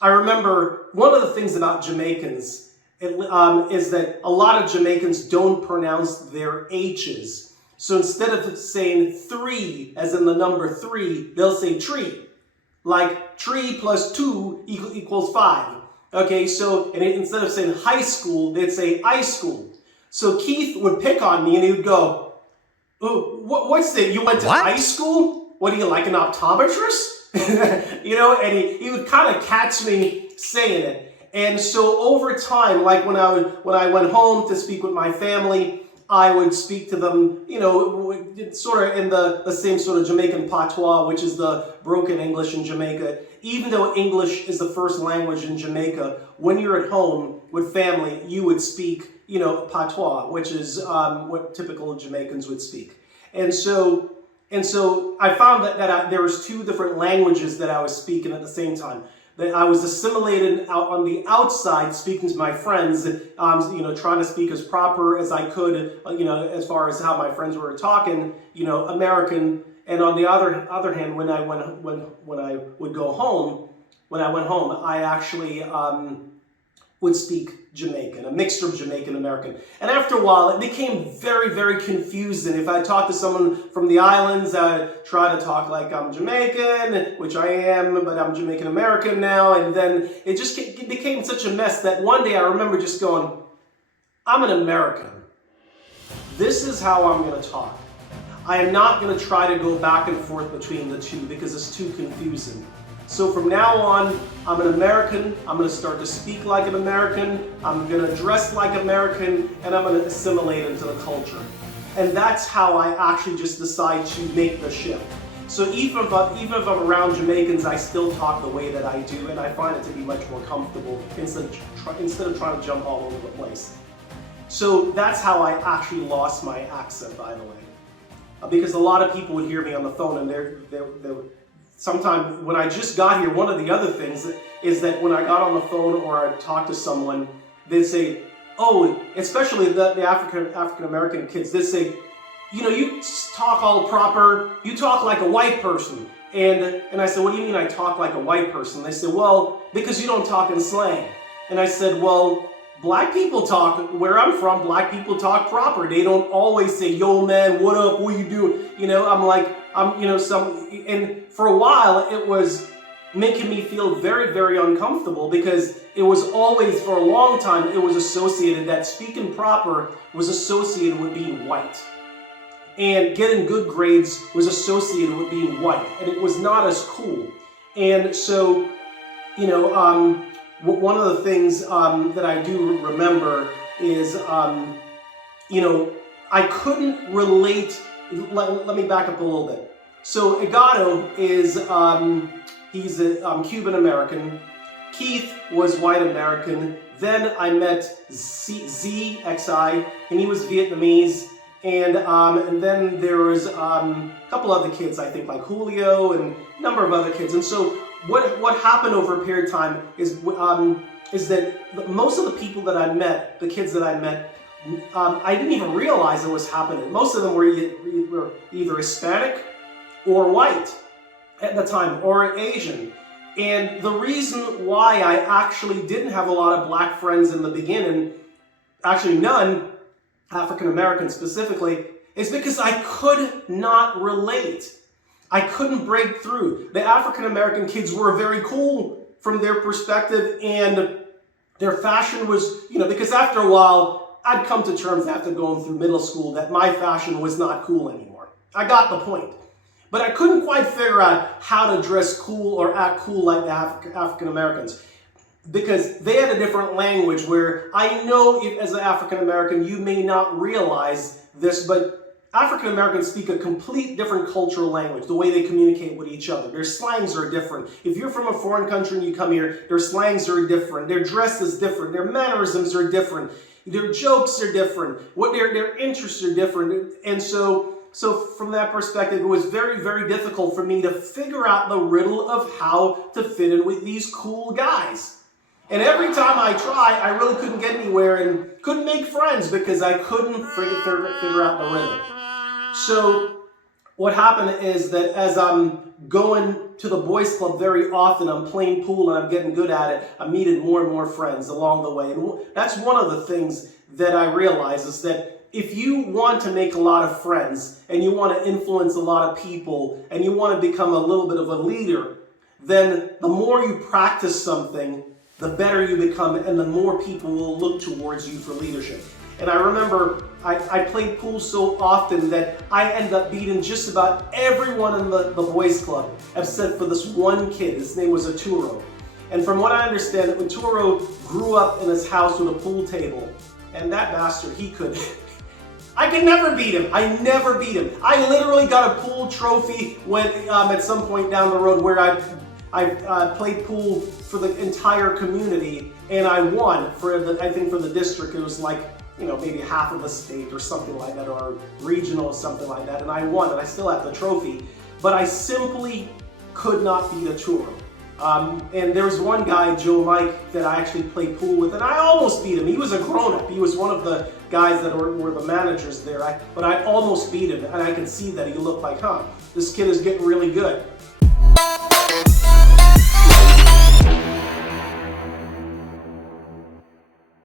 I remember one of the things about Jamaicans is that a lot of Jamaicans don't pronounce their H's. So instead of saying three, as in the number three, they'll say tree. Like 3 plus 2 equals 5. Okay, so and instead of saying high school, they'd say I school. So Keith would pick on me and he would go, oh, what's that? You went to high school? What are you, like an optometrist? You know, and he would kind of catch me saying it. And so over time, like when I went home to speak with my family, I would speak to them, you know, sort of in the same sort of Jamaican patois, which is the broken English in Jamaica. Even though English is the first language in Jamaica, when you're at home with family, you would speak, you know, patois, which is what typical Jamaicans would speak. And so I found that there was two different languages that I was speaking at the same time. That I was assimilated out on the outside, speaking to my friends, you know, trying to speak as proper as I could, you know, as far as how my friends were talking, you know, American. And on the other hand, when I would go home, when I went home, I actually would speak Jamaican, a mixture of Jamaican and American. And after a while, it became very, very confusing. If I talked to someone from the islands, I'd try to talk like I'm Jamaican, which I am, but I'm Jamaican American now. And then it became such a mess that one day I remember just going, I'm an American. This is how I'm going to talk. I am not going to try to go back and forth between the two because it's too confusing. So from now on, I'm an American, I'm going to start to speak like an American, I'm going to dress like American, and I'm going to assimilate into the culture. And that's how I actually just decide to make the shift. So even if I'm around Jamaicans, I still talk the way that I do, and I find it to be much more comfortable instead of trying to jump all over the place. So that's how I actually lost my accent, by the way. Because a lot of people would hear me on the phone, and they're sometimes when I just got here, one of the other things is that when I got on the phone or I talked to someone, they'd say, oh, especially the African-American kids, they'd say, you know, you talk all proper, you talk like a white person. And I said, what do you mean I talk like a white person? They said, well, because you don't talk in slang. And I said, well, black people talk, where I'm from, black people talk proper. They don't always say, yo man, what up, what you doing? You know, I'm like, you know, and for a while it was making me feel very, very uncomfortable because it was always, for a long time, it was associated, that speaking proper was associated with being white. And getting good grades was associated with being white, and it was not as cool. And so, you know, one of the things that I do remember is, you know, I couldn't relate. Let me back up a little bit. So Egado is, he's a Cuban American. Keith was white American. Then I met EZIE, and he was Vietnamese. And then there was a couple other kids, I think, like Julio and a number of other kids. And so what happened over a period of time is that most of the people that I met, the kids that I met, I didn't even realize it was happening. Most of them were either Hispanic or white at the time, or Asian. And the reason why I actually didn't have a lot of black friends in the beginning, actually none, African American specifically, is because I could not relate. I couldn't break through. The African American kids were very cool from their perspective, and their fashion was, you know, because after a while, I'd come to terms after going through middle school that my fashion was not cool anymore. I got the point. But I couldn't quite figure out how to dress cool or act cool like the African Americans, because they had a different language where I know as an African American, you may not realize this, but African Americans speak a complete different cultural language, the way they communicate with each other. Their slangs are different. If you're from a foreign country and you come here, their slangs are different. Their dress is different. Their mannerisms are different. Their jokes are different. What their interests are different. And so from that perspective, it was very, very difficult for me to figure out the riddle of how to fit in with these cool guys. And every time I tried, I really couldn't get anywhere and couldn't make friends because I couldn't figure out the rhythm. So what happened is that as I'm going to the boys club very often. I'm playing pool and I'm getting good at it. I'm meeting more and more friends along the way. And that's one of the things that I realize is that if you want to make a lot of friends and you want to influence a lot of people and you want to become a little bit of a leader, then the more you practice something, the better you become and the more people will look towards you for leadership. And I remember I played pool so often that I ended up beating just about everyone in the boys club, except for this one kid. His name was Arturo. And from what I understand, Arturo grew up in his house with a pool table. And that bastard, I could never beat him. I never beat him. I literally got a pool trophy when at some point down the road where I played pool for the entire community, and I won I think for the district. It was like, maybe half of the state or something like that, or regional or something like that, and I won, and I still have the trophy. But I simply could not beat Arturo. And there was one guy, Joe Mike, that I actually played pool with, and I almost beat him. He was a grown-up. He was one of the guys that were the managers there, but I almost beat him, and I could see that he looked like, this kid is getting really good.